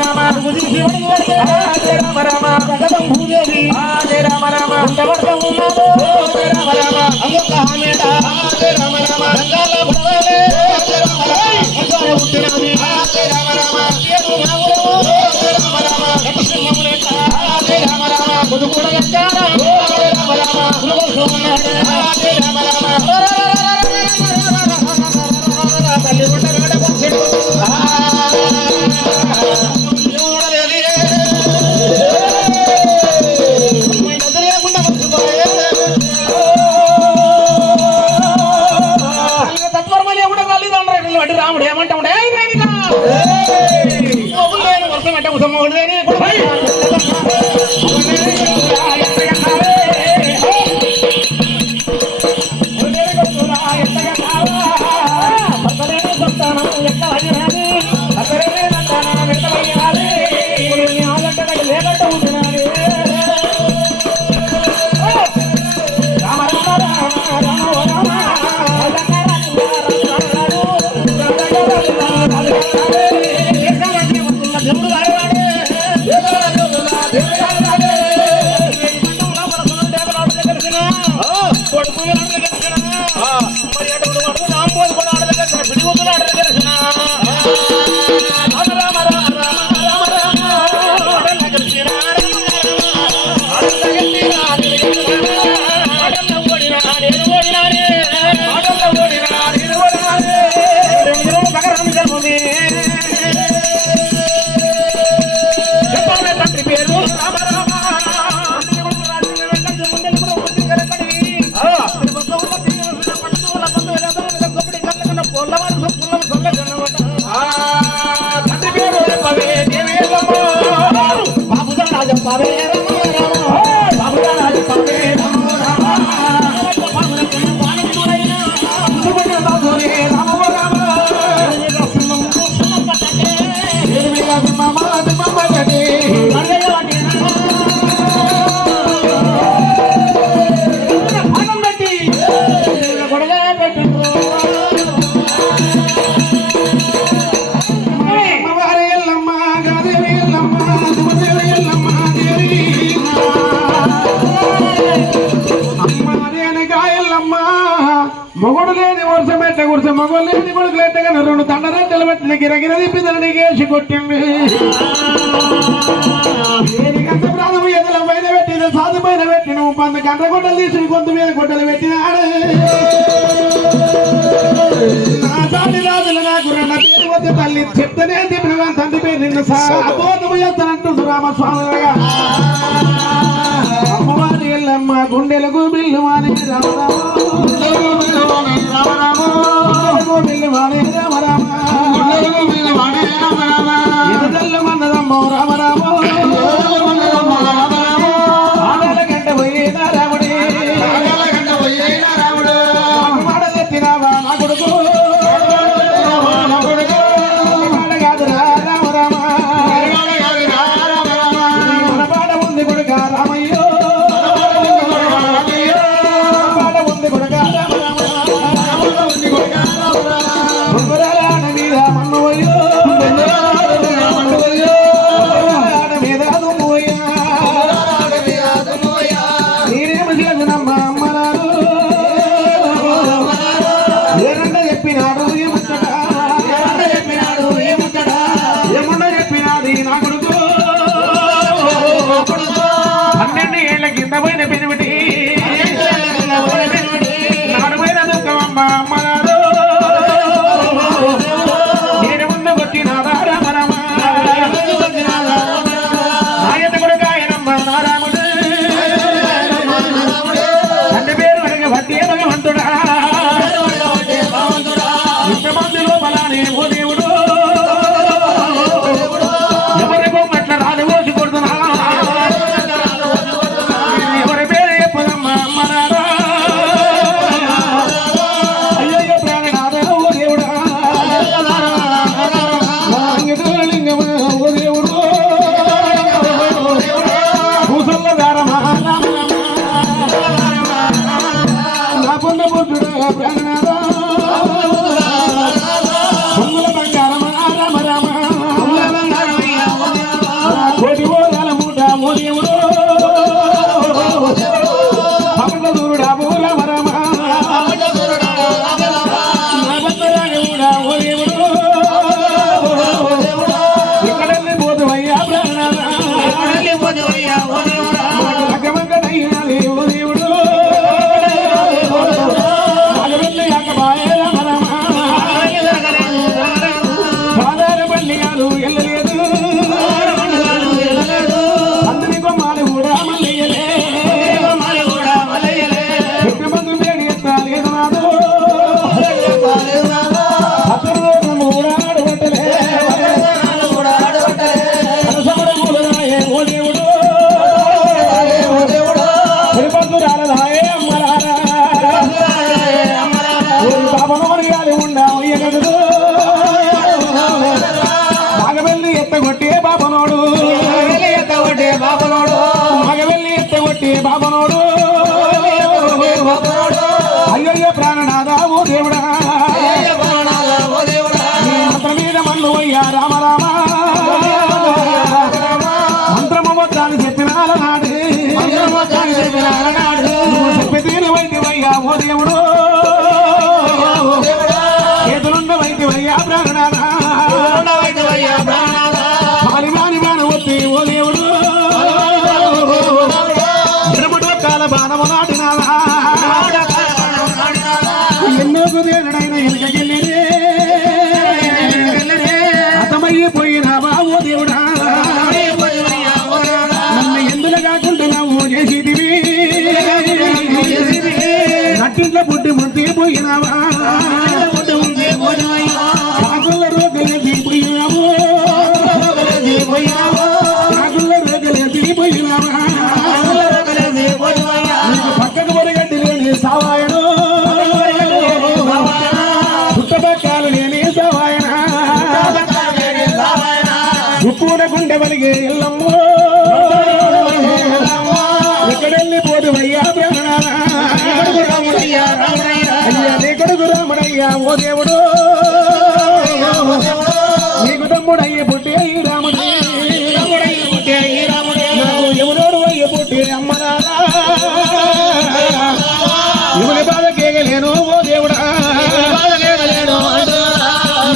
రామ రామ రామ కొట్టింది. కంట ప్రాణం ఎదుల పైన పెట్టిన సాధు పైన పెట్టిన పంద కంట గొడ్డలు తీసి కొంత మీద గొడ్డలు పెట్టినాడు నా తాటి రాజులు తల్లి చెప్తనే తిప్పిన తండ్రి పేరు నిన్ను సాధోదము చేస్తానంటూ రామస్వామి అమ్మవారి ఎల్లమ్మ గుండెలకు బిల్లు అని రామ రామ రామ రామ రామ రామ. బాబనోడు. వెళ్ళి ఎత్తగొట్టే బాబనోడు. మగవెల్లి ఎత్తగొట్టి బాబనోడు. బాబనోడు. అయ్యయ్య దేవుడా. నాటినాదా ఎన్నో కుదేరుడైన ఎనకకెళ్ళి ఉప్పున గుండె వలిగే ఇల్లమ్మో. ఎక్కడెళ్ళి పోదు అయ్యా బ్రహ్మణారా అయ్యా నీ కొడుకు రాముడయ్యా ఓ దేవుడు. నీకు తమ్ముడు పుట్టి అయ్యి రాముడు. ఎవరోడు అయ్య పుట్టి అమ్మనారా. యముని బాధ కేగలేను ఓ దేవుడా.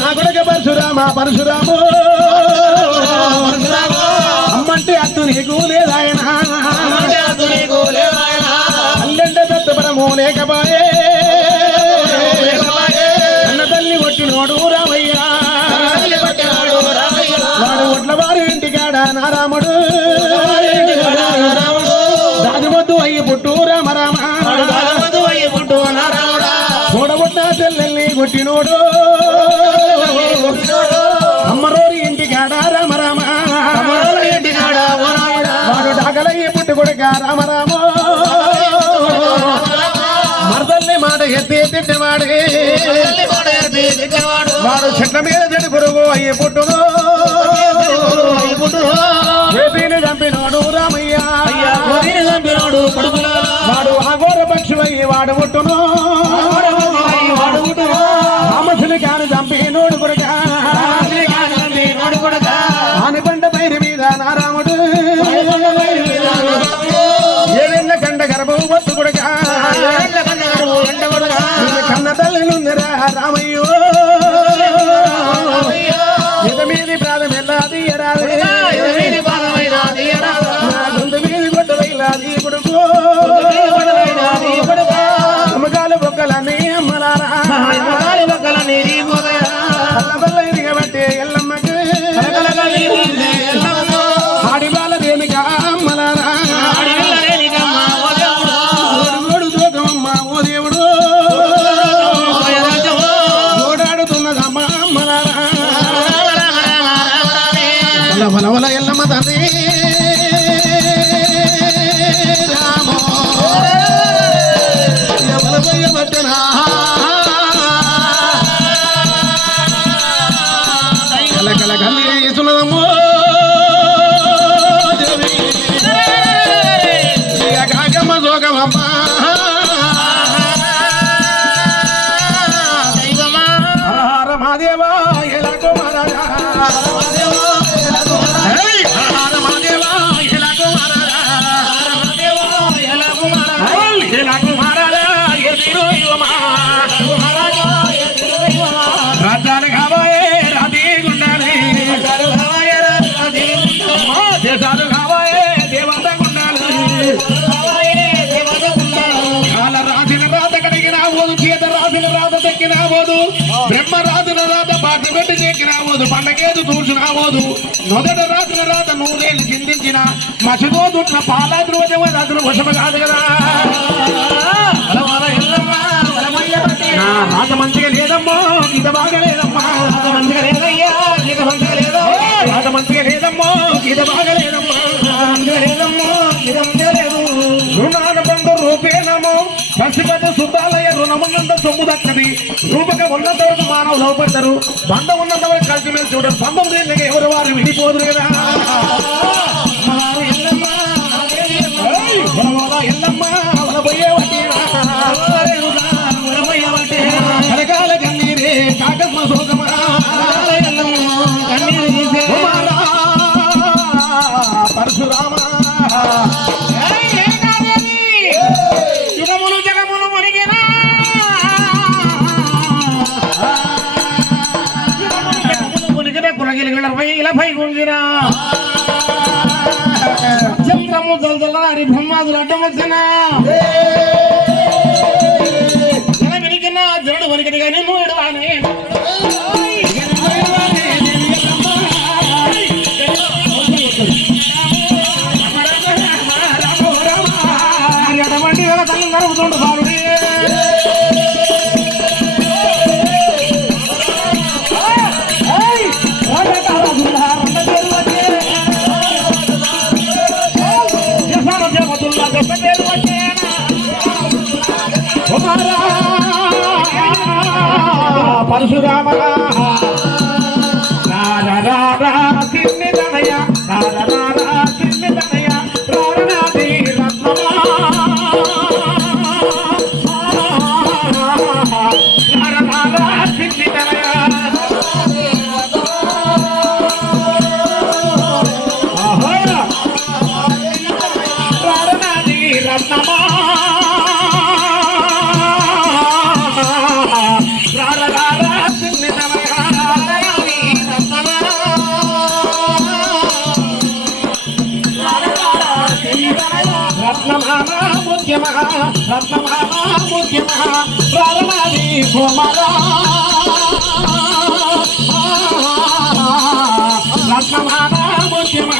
నా కొడుకు పరశురామా పరశురాము. లేకపాయే. అన్న తల్లి కొట్టినోడు రామయ్యా. వాడు ఒట్ల వారి ఇంటికాడ నారాముడు. అయ్యి పుట్టు చెల్లెల్ని కొట్టినోడు. వాడు చెట్ల మీద చెడు పురుగు అయ్యి పుట్టును. Yeah. చెక్కిన పోదు పండగేదు తూర్చిన పోదు మొదట రాసిన రాత నూనెలు చిందించిన మసిగో దుట్ల పాల ధ్రువజమ వశమ కాదు కదా. నా రాత మంచిగా లేదమ్మా గీత బాగా లేదమ్మా. రాత మంచిగా లేదయ్యా గీత మంచిగా లేదా. రాత మంచిగా లేదమ్మా గీత బాగా లేదమ్మా. మంచిగా లేదమ్మా గీత బంధ సొమ్ము దక్కది రూపక ఉన్నంత వరకు మానవ లోపడతారు. బంధం ఉన్నంత వరకు కలిసి మేము చూడరు. బంధం లేక ఎవరు వారు విడిపోదురు కదా? ఎల్లమ్మ. ఇలపై గుంజిరా చంద్రము జలజలారి బ్రహ్మాదులు అడ్డమొచ్చిన జల వినికిన జనుడు వనికిన కానీ నువ్వు ఎడవానే పరశురామ రత్నమాముద్యమ రత్నమాముద్యమ ప్రాణనాది కోమరా రత్నమాముద్యమ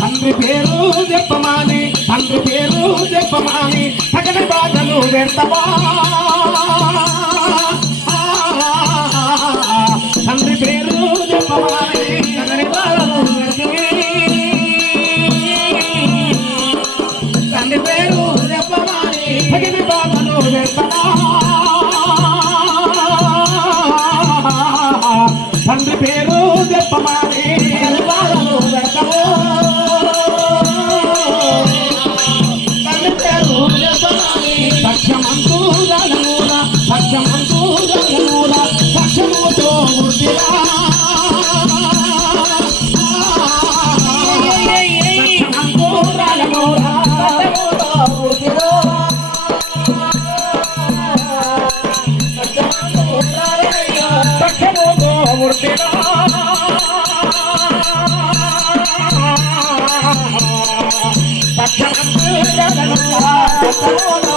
తండ్రి పేరు చెప్పమాని తండ్రి పేరు చెప్పమాని సగని బాధలు వ్యర్థమా తండ్రి పేరు చెప్పమాని పక్షముతో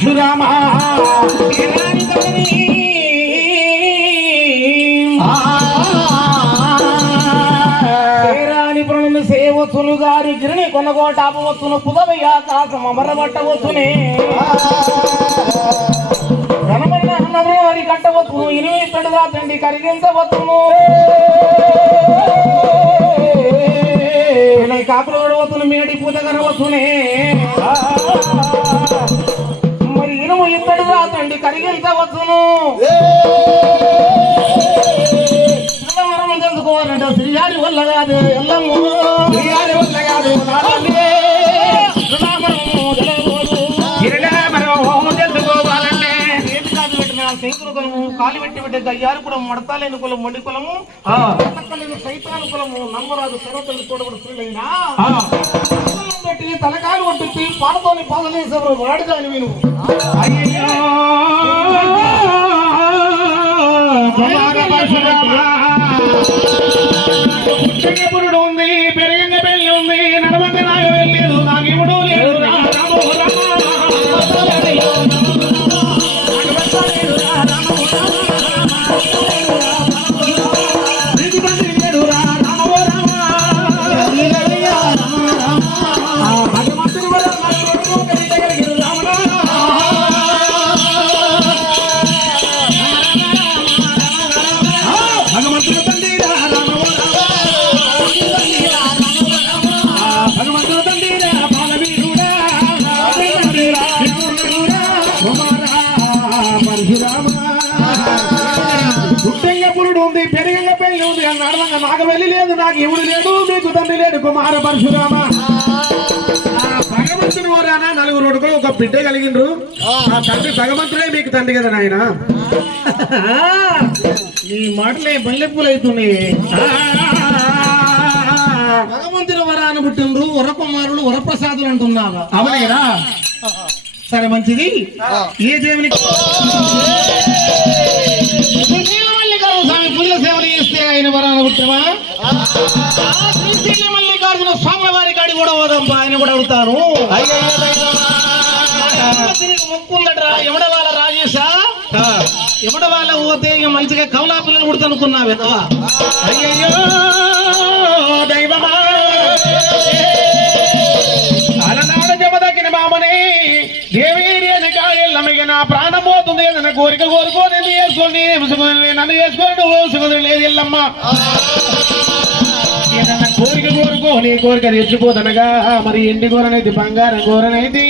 పరశురామ సేవతులు గారి గిరిని కొనగోట ఆపవచ్చును పుదవి ఆకాశం అమరబట్టవచ్చునే ఘనమైన అన్నము అని కట్టవచ్చును ఇనిమి పెడుగా తండ్రి కరిగించవచ్చును కాపులు కాకులు గడవచ్చును మేడి పూత కరవచ్చునే మరి ఇనుము ఇత్తడిగా తండ్రి కరిగించవచ్చును తెలుసుకోవాలంటే శ్రీహారి వల్ల కాదు ఎల్లమ్మ. శ్రీహారి వల్ల కాదు. కాలి పెట్టి పెట్టే గయ్యారు కులం మడతాలేని కులం మొండి కులము. సైతాను కులము. నమ్మరాజు సర్వతల్లి తోడబడి స్త్రీలైనా. పెట్టి తలకాలు కొట్టి పాడతోని పాదలేసేవారు వాడిదాని విను అయ్యో వెళ్ళి లేదు నాకు ఇవుడు లేదు మీకు తండ్రి లేడు. కుమార పరశురామ. ఆ భగవంతుని ఓరానా నలుగురు కొడుకులు ఒక బిడ్డ కలిగిండ్రు. ఆ. తండ్రి భగవంతుడే మీకు తండ్రి కదా నాయన? నీ మాటలే బల్లెప్పులు అవుతున్నాయి భగవంతుని వరాన్ని పుట్టినరు వరకుమారులు వరప్రసాదులు అంటున్నావా అవునేరా సరే మంచిది. ఏ దేవునికి? స్వామి పూజల సేవలు చేస్తే ఆయన వరాన్ని పుట్టినవా శ్రీశైల మల్లికార్జున స్వామి వారి కాడి కూడా పోదాంపా ఆయన కూడా అడుగుతాను ముక్కుందట్రా ఎవడ వాళ్ళ రాజేశా ఎవడ వాళ్ళ పోతే ఇక మంచిగా కమలా పిల్లలు కుడుతనుకున్నా విధవా అయ్యయ్యో దైవమా అలనాడ జమదగిన మామనే దేవి కాయల్లమిగ నా ప్రాణం పోతుంది నన్ను కోరిక కోరుకోని ఎందుకు చేసుకొని ఏముసుకుని నన్ను చేసుకొని నువ్వు ఏముసుకుని లేదు ఎల్లమ్మ. ఏదన్నా కోరిక కోరుకో నీ కోరిక తెచ్చిపోదనగా మరి ఎండి కూరనైతే బంగారం కూరనైతే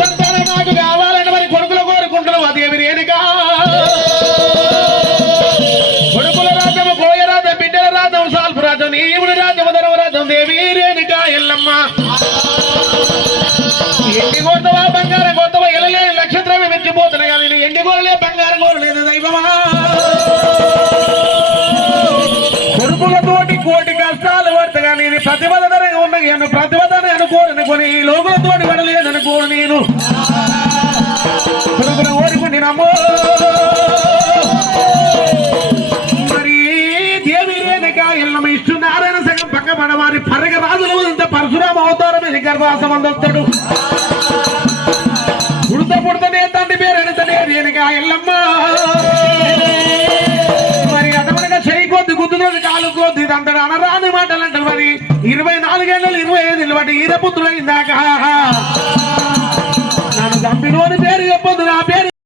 సంతానం నాకు కావాలి. ప్రతిభదన అనుకోరని కొని లోకులతోటి నేను. కొడుకులు ఓడుకుని నమ్మో. మరి దేవి రేణుక ఎల్లమ్మ ఇష్టు నారాయణ సంఘం పక్క పడవారి పరగ రాజులు ఇంత పరశురామ అవతారం ఇది గర్భాసం అందొస్తాడు. పుడత పుడతనే తండ్రి పేరు ఎడతనే రేణుక ఎల్లమ్మ మరి అతమనగా చేయి కొద్ది గుద్దుతుంది కాలు కొద్ది అంతడు ఈరపుత్రుడైందాక నన్ను చంపినోని పేరు